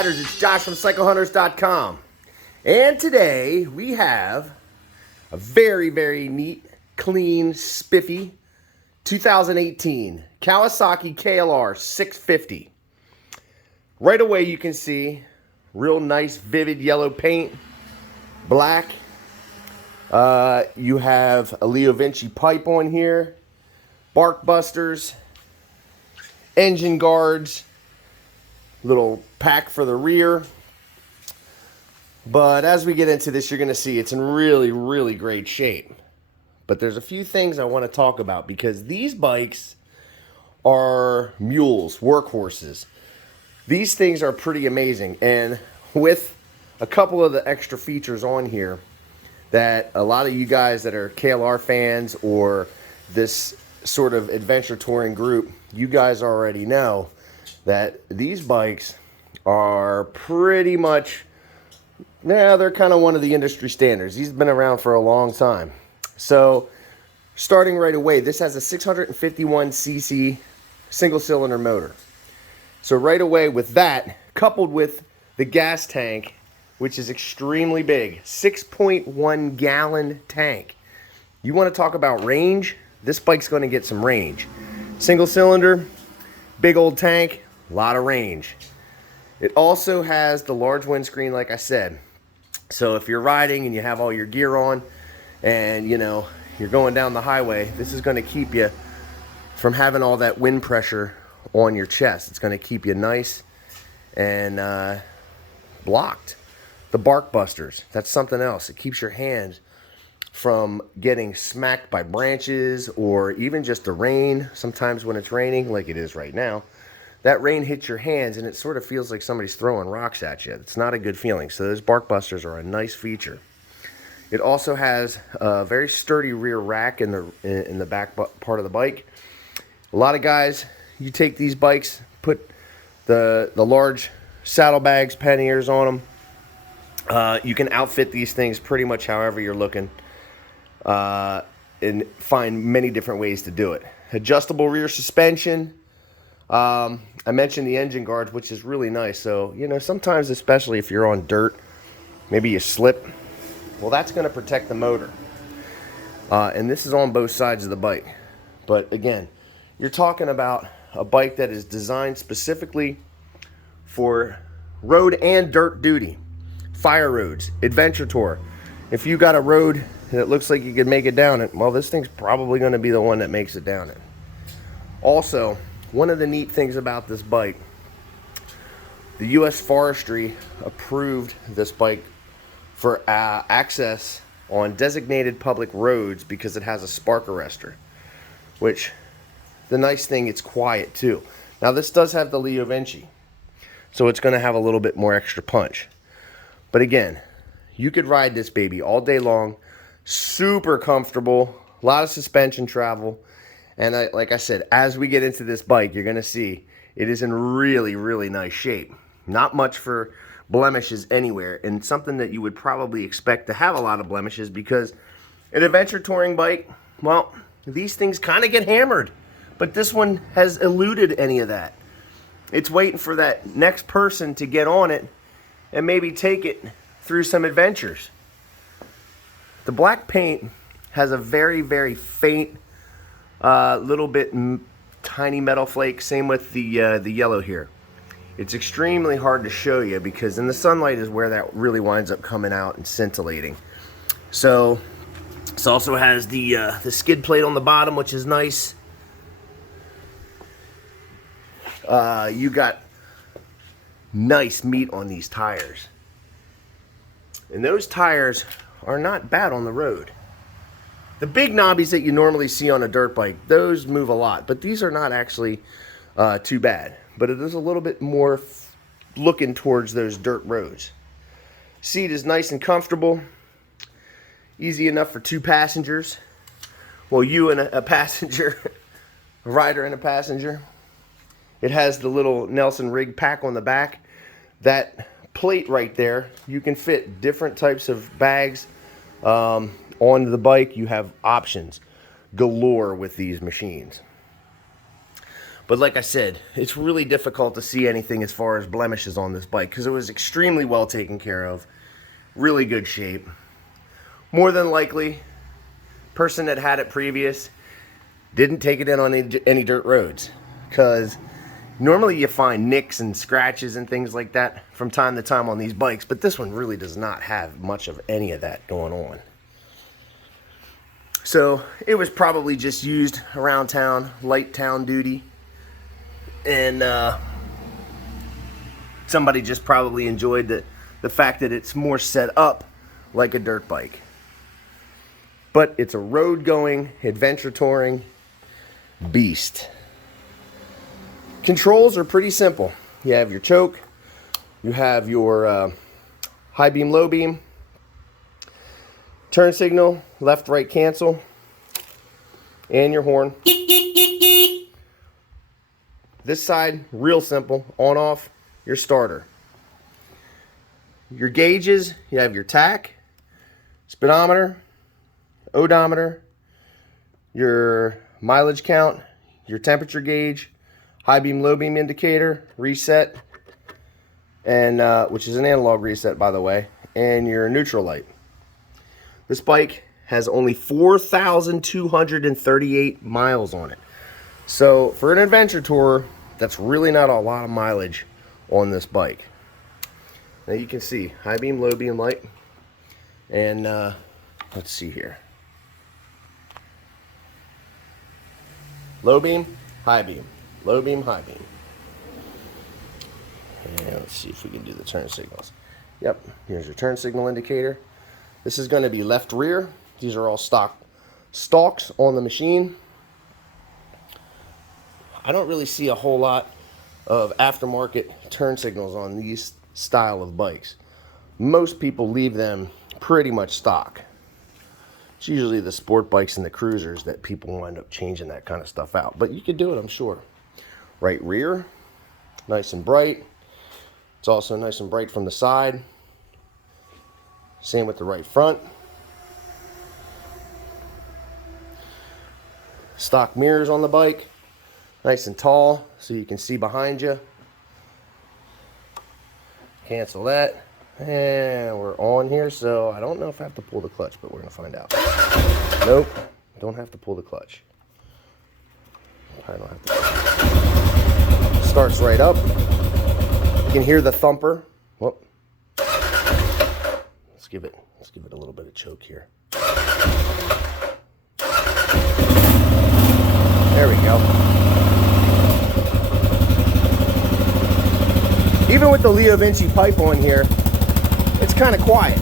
Riders? It's Josh from CycleHunters.com. And today we have a very, very neat, clean, spiffy 2018 Kawasaki KLR 650. Right away you can see real nice, vivid yellow paint, black. You have a Leo Vinci pipe on here, bark busters, engine guards, little pack for the rear. But as we get into this, you're going to see it's in really, really great shape. But there's a few things I want to talk about because these bikes are mules, workhorses. These things are pretty amazing. And with a couple of the extra features on here that a lot of you guys that are KLR fans or this sort of adventure touring group, you guys already know that these bikes are pretty much, they're kind of one of the industry standards. These have been around for a long time. So starting right away, this has a 651cc single cylinder motor. So right away with that, coupled with the gas tank, which is extremely big, 6.1 gallon tank. You want to talk about range? This bike's going to get some range. Single cylinder, big old tank, a lot of range. It also has the large windscreen, like I said. So if you're riding and you have all your gear on and you're going down the highway, this is going to keep you from having all that wind pressure on your chest. It's going to keep you nice and blocked. The bark busters, that's something else. It keeps your hands from getting smacked by branches or even just the rain. Sometimes when it's raining, like it is right now, that rain hits your hands and it sort of feels like somebody's throwing rocks at you. It's not a good feeling. So those bark busters are a nice feature. It also has a very sturdy rear rack in the back part of the bike. A lot of guys, you take these bikes, put the large saddlebags, panniers on them. You can outfit these things pretty much however you're looking and find many different ways to do it. Adjustable rear suspension. I mentioned the engine guards, which is really nice. So, sometimes, especially if you're on dirt, maybe you slip, well, that's going to protect the motor. And this is on both sides of the bike. But again, you're talking about a bike that is designed specifically for road and dirt duty. Fire roads, adventure tour. If you got a road that looks like you could make it down it, well, this thing's probably going to be the one that makes it down it. Also, one of the neat things about this bike, the U.S. Forestry approved this bike for access on designated public roads because it has a spark arrestor, which the nice thing, it's quiet too. Now this does have the Leo Vinci, so it's going to have a little bit more extra punch. But again, you could ride this baby all day long, super comfortable, a lot of suspension travel. And like I said, as we get into this bike, you're going to see it is in really, really nice shape. Not much for blemishes anywhere, and something that you would probably expect to have a lot of blemishes because an adventure touring bike, well, these things kind of get hammered. But this one has eluded any of that. It's waiting for that next person to get on it and maybe take it through some adventures. The black paint has a very, very faint little bit tiny metal flake. Same with the yellow here. It's extremely hard to show you because in the sunlight is where that really winds up coming out and scintillating. So this also has the skid plate on the bottom, which is nice. You got nice meat on these tires, and those tires are not bad on the road. The big knobbies that you normally see on a dirt bike, those move a lot, but these are not actually too bad. But it is a little bit more looking towards those dirt roads. Seat is nice and comfortable, easy enough for two passengers. Well, you and a passenger, a rider and a passenger. It has the little Nelson rig pack on the back. That plate right there, you can fit different types of bags on the bike. You have options galore with these machines. But like I said, it's really difficult to see anything as far as blemishes on this bike because it was extremely well taken care of. Really good shape. More than likely, person that had it previous didn't take it in on any dirt roads, because normally you find nicks and scratches and things like that from time to time on these bikes, but this one really does not have much of any of that going on. So it was probably just used around town, light town duty, and somebody just probably enjoyed the fact that it's more set up like a dirt bike. But it's a road-going, adventure touring beast. Controls are pretty simple. You have your choke, you have your high beam, low beam, turn signal, left, right, cancel, and your horn. This side, real simple, on, off, your starter. Your gauges, you have your tach, speedometer, odometer, your mileage count, your temperature gauge, high beam, low beam indicator, reset, and which is an analog reset, by the way, and your neutral light. This bike has only 4,238 miles on it. So for an adventure tourer, that's really not a lot of mileage on this bike. Now you can see high beam, low beam light, and let's see here. Low beam, high beam, low beam, high beam. And let's see if we can do the turn signals. Yep, here's your turn signal indicator. This is going to be left rear. These are all stock stalks on the machine. I don't really see a whole lot of aftermarket turn signals on these style of bikes. Most people leave them pretty much stock. It's usually the sport bikes and the cruisers that people wind up changing that kind of stuff out. But you could do it, I'm sure. Right rear, nice and bright. It's also nice and bright from the side. Same with the right front. Stock mirrors on the bike. Nice and tall so you can see behind you. Cancel that. And we're on here, so I don't know if I have to pull the clutch, but we're going to find out. Nope, don't have to pull the clutch. I don't have to. Starts right up. You can hear the thumper. Whoop. Let's give it a little bit of choke here. There we go. Even with the Leo Vinci pipe on here, it's kind of quiet,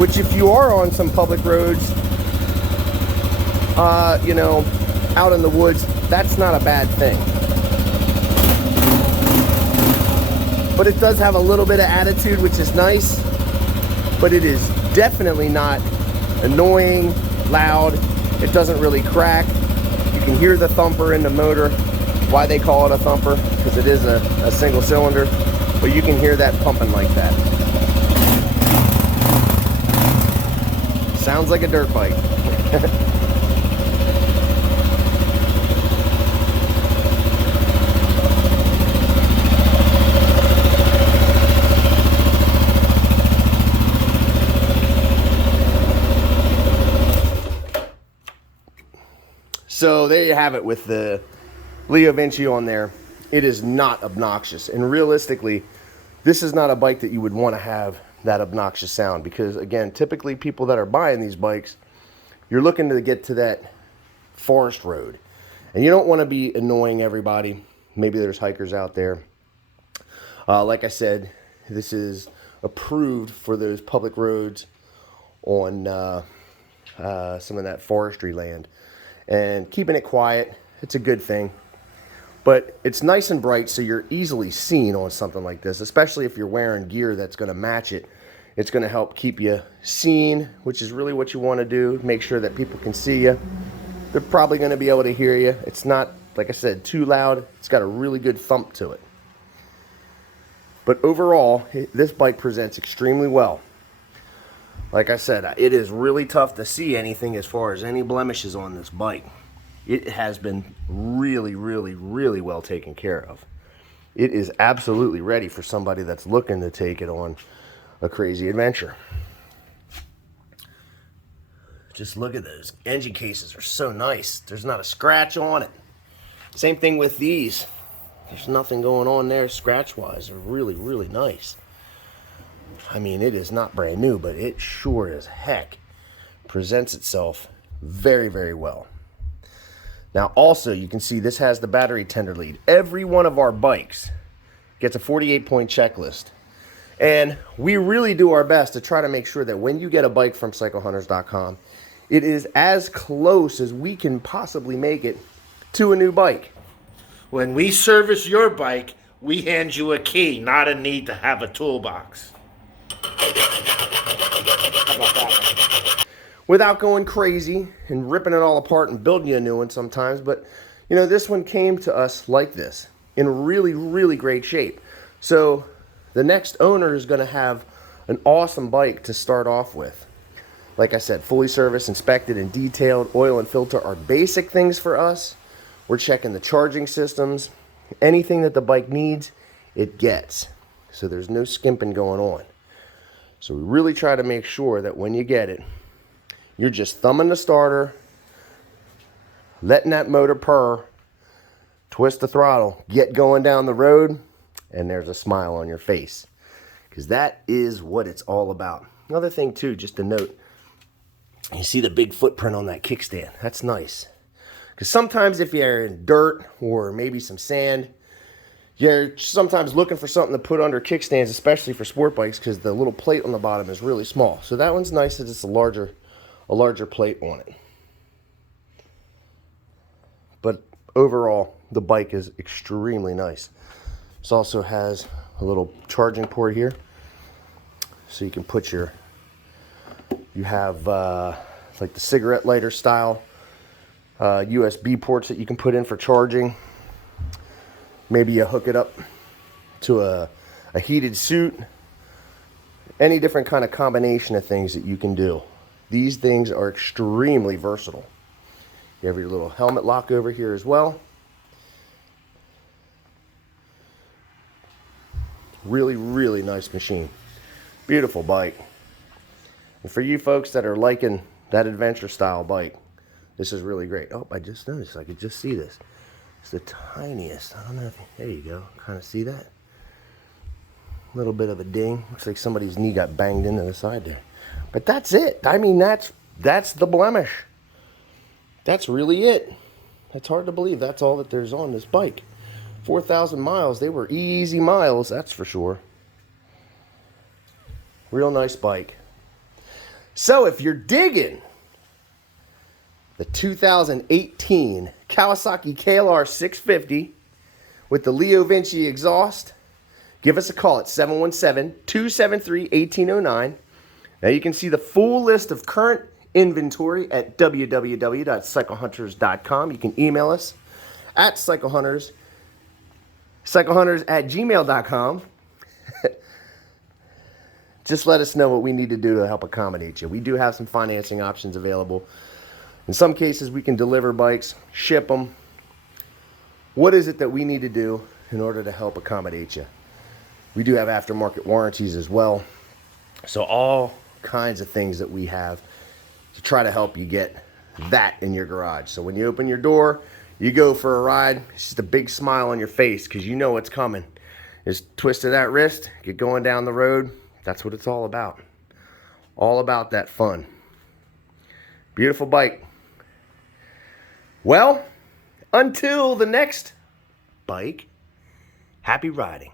which if you are on some public roads, you know, out in the woods, that's not a bad thing. But it does have a little bit of attitude, which is nice, but it is definitely not annoying, loud. It doesn't really crack. You can hear the thumper in the motor. Why they call it a thumper, because it is a single cylinder, but you can hear that pumping like that. Sounds like a dirt bike. So there you have it with the Leo Vinci on there. It is not obnoxious, and realistically, this is not a bike that you would want to have that obnoxious sound, because again, typically people that are buying these bikes, you're looking to get to that forest road, and you don't want to be annoying everybody. Maybe there's hikers out there. Like I said, this is approved for those public roads on some of that forestry land, and keeping it quiet, it's a good thing. But it's nice and bright, so you're easily seen on something like this, especially if you're wearing gear that's going to match it. It's going to help keep you seen, which is really what you want to do. Make sure that people can see you. They're probably going to be able to hear you. It's not, like I said, too loud. It's got a really good thump to it. But overall, this bike presents extremely well. Like I said, it is really tough to see anything as far as any blemishes on this bike. It has been really, really, really well taken care of. It is absolutely ready for somebody that's looking to take it on a crazy adventure. Just look at those. Engine cases are so nice. There's not a scratch on it. Same thing with these. There's nothing going on there scratch-wise. They're really, really nice. I mean, it is not brand new, but it sure as heck presents itself very, very well. Now, also, you can see this has the battery tender lead. Every one of our bikes gets a 48-point checklist. And we really do our best to try to make sure that when you get a bike from CycleHunters.com, it is as close as we can possibly make it to a new bike. When we service your bike, we hand you a key, not a need to have a toolbox. How about that? Without going crazy and ripping it all apart and building you a new one sometimes. But, you know, this one came to us like this, in really, really great shape. So the next owner is going to have an awesome bike to start off with. Like I said, fully serviced, inspected, and detailed. Oil and filter are basic things for us. We're checking the charging systems. Anything that the bike needs, it gets. So there's no skimping going on. So we really try to make sure that when you get it, you're just thumbing the starter, letting that motor purr, twist the throttle, get going down the road, and there's a smile on your face. Because that is what it's all about. Another thing too, just to note, you see the big footprint on that kickstand. That's nice. Because sometimes if you're in dirt or maybe some sand, you're sometimes looking for something to put under kickstands, especially for sport bikes, because the little plate on the bottom is really small. So that one's nice that it's a larger plate on it. But overall, the bike is extremely nice. This also has a little charging port here, so you can put you have like the cigarette lighter style USB ports that you can put in for charging. Maybe you hook it up to a heated suit. Any different kind of combination of things that you can do. These things are extremely versatile. You have your little helmet lock over here as well. Really, really nice machine. Beautiful bike. And for you folks that are liking that adventure style bike, this is really great. Oh, I just noticed, I could just see this. It's the tiniest. I don't know if, there you go. Kind of see that? A little bit of a ding. Looks like somebody's knee got banged into the side there. But that's it. I mean, that's the blemish. That's really it. It's hard to believe that's all that there's on this bike. 4,000 miles. They were easy miles, that's for sure. Real nice bike. So if you're digging the 2018 Kawasaki KLR 650 with the Leo Vinci exhaust, give us a call at 717-273-1809. Now you can see the full list of current inventory at www.cyclehunters.com. You can email us at cyclehunters@gmail.com. Just let us know what we need to do to help accommodate you. We do have some financing options available. In some cases, we can deliver bikes, ship them. What is it that we need to do in order to help accommodate you? We do have aftermarket warranties as well. So all kinds of things that we have to try to help you get that in your garage. So when you open your door, you go for a ride, it's just a big smile on your face because you know what's coming. Just twist of that wrist, get going down the road. That's what it's all about. All about that fun. Beautiful bike. Well, until the next bike, happy riding.